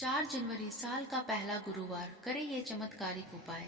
4 जनवरी साल का पहला गुरुवार करें ये चमत्कारिक उपाय।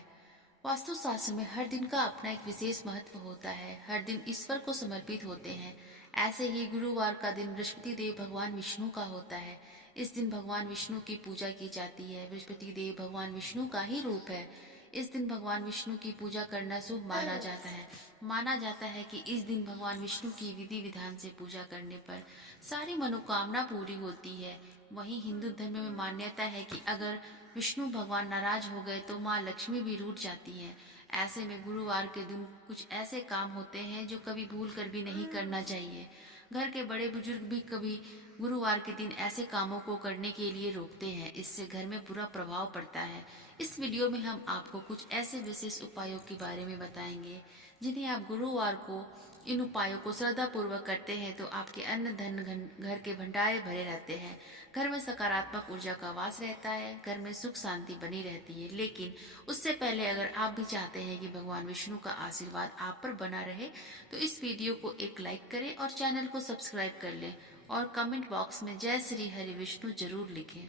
वास्तु शास्त्र में हर दिन का अपना एक विशेष महत्व होता है। हर दिन ईश्वर को समर्पित होते हैं। ऐसे ही गुरुवार का दिन बृहस्पति देव भगवान विष्णु का होता है। इस दिन भगवान विष्णु की पूजा की जाती है। बृहस्पति देव भगवान विष्णु का ही रूप है। इस दिन भगवान विष्णु की पूजा करना शुभ माना जाता है। माना जाता है कि इस दिन भगवान विष्णु की विधि विधान से पूजा करने पर सारी मनोकामना पूरी होती है। वहीं हिंदू धर्म में मान्यता है कि अगर विष्णु भगवान नाराज हो गए तो माँ लक्ष्मी भी रूठ जाती है। ऐसे में गुरुवार के दिन कुछ ऐसे काम होते हैं जो कभी भूल कर भी नहीं करना चाहिए। घर के बड़े बुजुर्ग भी कभी गुरुवार के दिन ऐसे कामों को करने के लिए रोकते हैं। इससे घर में बुरा प्रभाव पड़ता है। इस वीडियो में हम आपको कुछ ऐसे विशेष उपायों के बारे में बताएंगे जिन्हें आप गुरुवार को इन उपायों को श्रद्धा पूर्वक करते हैं तो आपके अन्न धन घर के भंडारे भरे रहते हैं। घर में सकारात्मक ऊर्जा का वास रहता है। घर में सुख शांति बनी रहती है। लेकिन उससे पहले अगर आप भी चाहते हैं कि भगवान विष्णु का आशीर्वाद आप पर बना रहे तो इस वीडियो को एक लाइक करें और चैनल को सब्सक्राइब कर लें और कमेंट बॉक्स में जय श्री हरि विष्णु जरूर लिखें।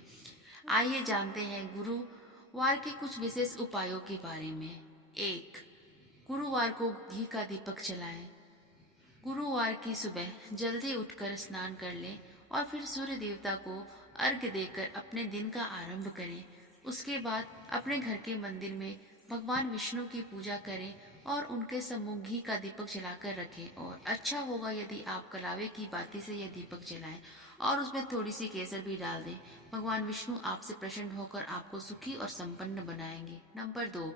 आइए जानते हैं गुरुवार के कुछ विशेष उपायों के बारे में। 1. गुरुवार को घी का दीपक जलाएं। गुरुवार की सुबह जल्दी उठकर स्नान कर लें और फिर सूर्य देवता को अर्घ्य देकर अपने दिन का आरंभ करें। उसके बाद अपने घर के मंदिर में भगवान विष्णु की पूजा करें और उनके सम्मुख घी का दीपक जलाकर रखें। और अच्छा होगा यदि आप कलावे की बाती से यह दीपक जलाएं और उसमें थोड़ी सी केसर भी डाल दें। भगवान विष्णु आपसे प्रसन्न होकर आपको सुखी और संपन्न बनाएंगे। नंबर 2.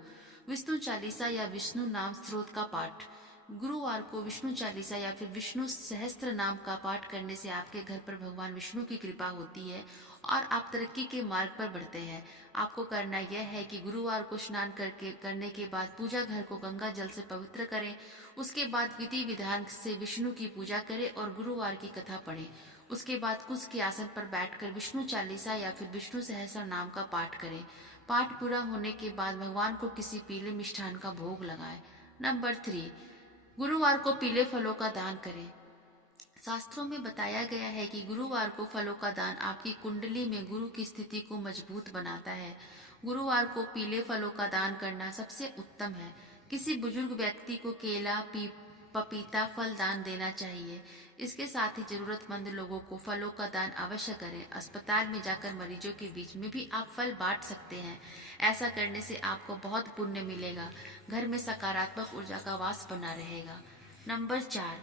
विष्णु चालीसा या विष्णु नाम स्त्रोत का पाठ। गुरुवार को विष्णु चालीसा या फिर विष्णु सहस्त्र नाम का पाठ करने से आपके घर पर भगवान विष्णु की कृपा होती है और आप तरक्की के मार्ग पर बढ़ते हैं। आपको करना यह है कि गुरुवार को स्नान करने के बाद पूजा घर को गंगा जल से पवित्र करें। उसके बाद विधि विधान से विष्णु की पूजा करें और गुरुवार की कथा पढ़ें। उसके बाद कुश के आसन पर बैठकर विष्णु चालीसा या फिर विष्णु सहस्त्र नाम का पाठ करें। पाठ पूरा होने के बाद भगवान को किसी पीले मिष्ठान का भोग लगाएं। नंबर 3. गुरुवार को पीले फलों का दान करें। शास्त्रों में बताया गया है कि गुरुवार को फलों का दान आपकी कुंडली में गुरु की स्थिति को मजबूत बनाता है। गुरुवार को पीले फलों का दान करना सबसे उत्तम है। किसी बुजुर्ग व्यक्ति को केला पपीता फल दान देना चाहिए। इसके साथ ही जरूरतमंद लोगों को फलों का दान अवश्य करें। अस्पताल में जाकर मरीजों के बीच में भी आप फल बांट सकते हैं। ऐसा करने से आपको बहुत पुण्य मिलेगा। घर में सकारात्मक ऊर्जा का वास बना रहेगा। नंबर 4.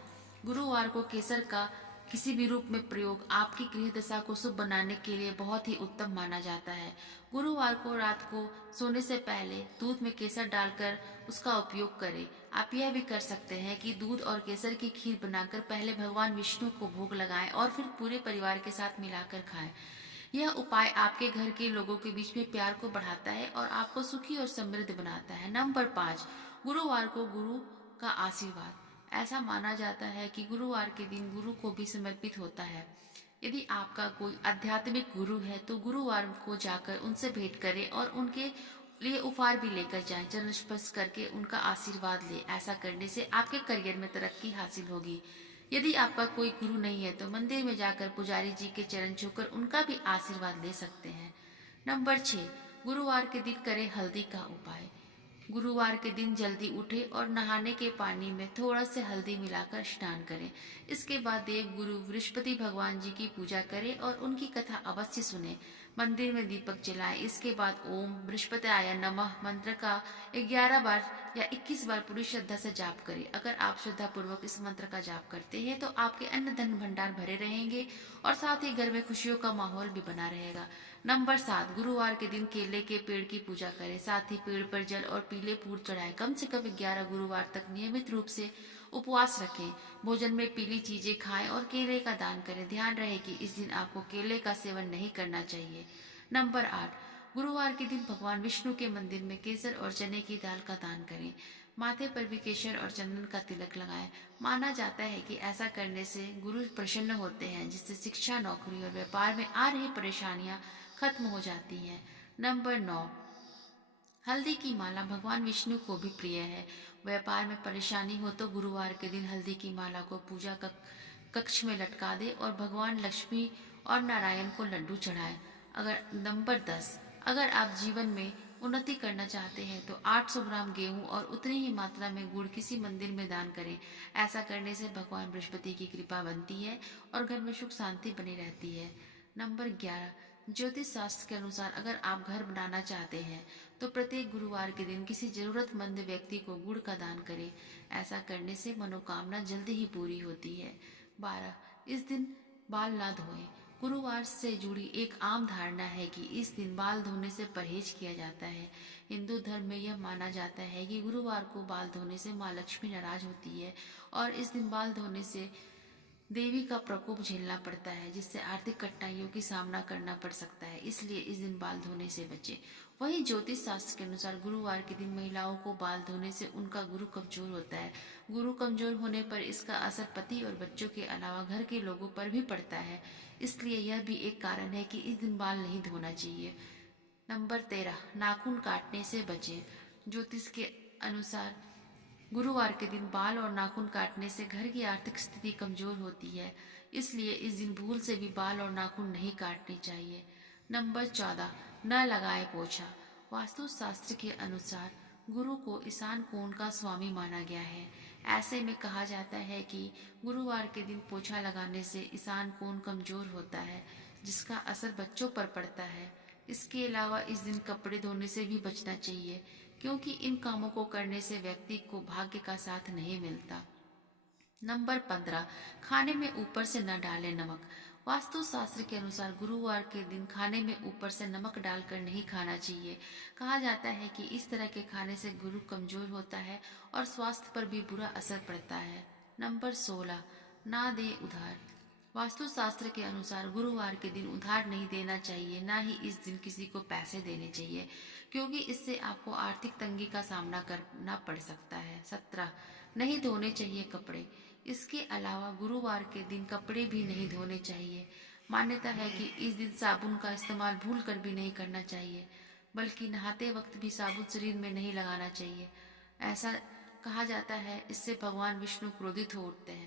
गुरुवार को केसर का किसी भी रूप में प्रयोग आपकी गृह दशा को शुभ बनाने के लिए बहुत ही उत्तम माना जाता है। गुरुवार को रात को सोने से पहले दूध में केसर डालकर उसका उपयोग करें। आप यह भी कर सकते हैं कि दूध और केसर की खीर बनाकर पहले भगवान विष्णु को भोग लगाएं और फिर पूरे परिवार के साथ मिलाकर खाएं। यह उपाय आपके घर के लोगों के बीच में प्यार को बढ़ाता है और आपको सुखी और समृद्ध बनाता है। नंबर 5. गुरुवार को गुरु का आशीर्वाद। ऐसा माना जाता है कि गुरुवार के दिन गुरु को भी समर्पित होता है। यदि आपका कोई आध्यात्मिक गुरु है तो गुरुवार को जाकर उनसे भेंट करें और उनके लिए उपहार भी लेकर जाएं। चरण स्पर्श करके उनका आशीर्वाद लें। ऐसा करने से आपके करियर में तरक्की हासिल होगी। यदि आपका कोई गुरु नहीं है तो मंदिर में जाकर पुजारी जी के चरण छूकर उनका भी आशीर्वाद ले सकते हैं। नंबर 6. गुरुवार के दिन करें हल्दी का उपाय। गुरुवार के दिन जल्दी उठे और नहाने के पानी में थोड़ा से हल्दी मिलाकर स्नान करें। इसके बाद देव गुरु बृहस्पति भगवान जी की पूजा करें और उनकी कथा अवश्य सुने। मंदिर में दीपक जलाएं। इसके बाद ओम बृहस्पतियाय नमः मंत्र का 11 बार या 21 बार पूरी श्रद्धा से जाप करें। अगर आप श्रद्धा पूर्वक इस मंत्र का जाप करते हैं तो आपके अन्न धन भंडार भरे रहेंगे और साथ ही घर में खुशियों का माहौल भी बना रहेगा। नंबर 7. गुरुवार के दिन केले के पेड़ की पूजा करें। साथ ही पेड़ पर जल और पीले फूल चढ़ाएं। कम से कम 11 गुरुवार तक नियमित रूप से उपवास रखें। भोजन में पीली चीजें खाएं और केले का दान करें। ध्यान रहे कि इस दिन आपको केले का सेवन नहीं करना चाहिए। नंबर 8. गुरुवार के दिन भगवान विष्णु के मंदिर में केसर और चने की दाल का दान करें। माथे पर भी केसर और चंदन का तिलक लगाएं। माना जाता है कि ऐसा करने से गुरु प्रसन्न होते हैं जिससे शिक्षा नौकरी और व्यापार में आ रही परेशानियां खत्म हो जाती हैं। नंबर 9. हल्दी की माला भगवान विष्णु को भी प्रिय है। व्यापार में परेशानी हो तो गुरुवार के दिन हल्दी की माला को पूजा कक्ष में लटका दे और भगवान लक्ष्मी और नारायण को लड्डू चढ़ाएं। अगर नंबर 10, अगर आप जीवन में उन्नति करना चाहते हैं तो 800 ग्राम गेहूं और उतनी ही मात्रा में गुड़ किसी मंदिर में दान करें। ऐसा करने से भगवान बृहस्पति की कृपा बनती है और घर में सुख शांति बनी रहती है। नंबर 11, ज्योतिष शास्त्र के अनुसार अगर आप घर बनाना चाहते हैं तो प्रत्येक गुरुवार के दिन किसी जरूरतमंद व्यक्ति को गुड़ का दान करें। ऐसा करने से मनोकामना जल्दी ही पूरी होती है। 12, इस दिन बाल ना धोएं। गुरुवार से जुड़ी एक आम धारणा है कि इस दिन बाल धोने से परहेज किया जाता है। हिंदू धर्म में यह माना जाता है कि गुरुवार को बाल धोने से माँ लक्ष्मी नाराज होती है और इस दिन बाल धोने से देवी का प्रकोप झेलना पड़ता है, जिससे आर्थिक कठिनाइयों की सामना करना पड़ सकता है। इसलिए इस दिन बाल धोने से बचें। वहीं ज्योतिष शास्त्र के अनुसार गुरुवार के दिन महिलाओं को बाल धोने से उनका गुरु कमजोर होता है। गुरु कमजोर होने पर इसका असर पति और बच्चों के अलावा घर के लोगों पर भी पड़ता है। इसलिए यह भी एक कारण है कि इस दिन बाल नहीं धोना चाहिए। नंबर 13, नाखून काटने से बचें। ज्योतिष के अनुसार गुरुवार के दिन बाल और नाखून काटने से घर की आर्थिक स्थिति कमजोर होती है। इसलिए इस दिन भूल से भी बाल और नाखून नहीं काटने चाहिए। नंबर 14, न लगाए पोछा। वास्तु शास्त्र के अनुसार गुरु को ईशान कोण का स्वामी माना गया है। ऐसे में कहा जाता है कि गुरुवार के दिन पोछा लगाने से ईशान कोण कमजोर होता है, जिसका असर बच्चों पर पड़ता है। इसके अलावा इस दिन कपड़े धोने से भी बचना चाहिए, क्योंकि इन कामों को करने से व्यक्ति को भाग्य का साथ नहीं मिलता। नंबर 15, खाने में ऊपर से न डालें नमक। वास्तु शास्त्र के अनुसार गुरुवार के दिन खाने में ऊपर से नमक डालकर नहीं खाना चाहिए। कहा जाता है कि इस तरह के खाने से गुरु कमजोर होता है और स्वास्थ्य पर भी बुरा असर पड़ता है। नंबर 16, ना दें उधार। वास्तु शास्त्र के अनुसार गुरुवार के दिन उधार नहीं देना चाहिए, ना ही इस दिन किसी को पैसे देने चाहिए, क्योंकि इससे आपको आर्थिक तंगी का सामना करना पड़ सकता है। 17, नहीं धोने चाहिए कपड़े। इसके अलावा गुरुवार के दिन कपड़े भी नहीं धोने चाहिए। मान्यता है कि इस दिन साबुन का इस्तेमाल भूल कर भी नहीं करना चाहिए, बल्कि नहाते वक्त भी साबुन शरीर में नहीं लगाना चाहिए। ऐसा कहा जाता है, इससे भगवान विष्णु क्रोधित हो उठते हैं।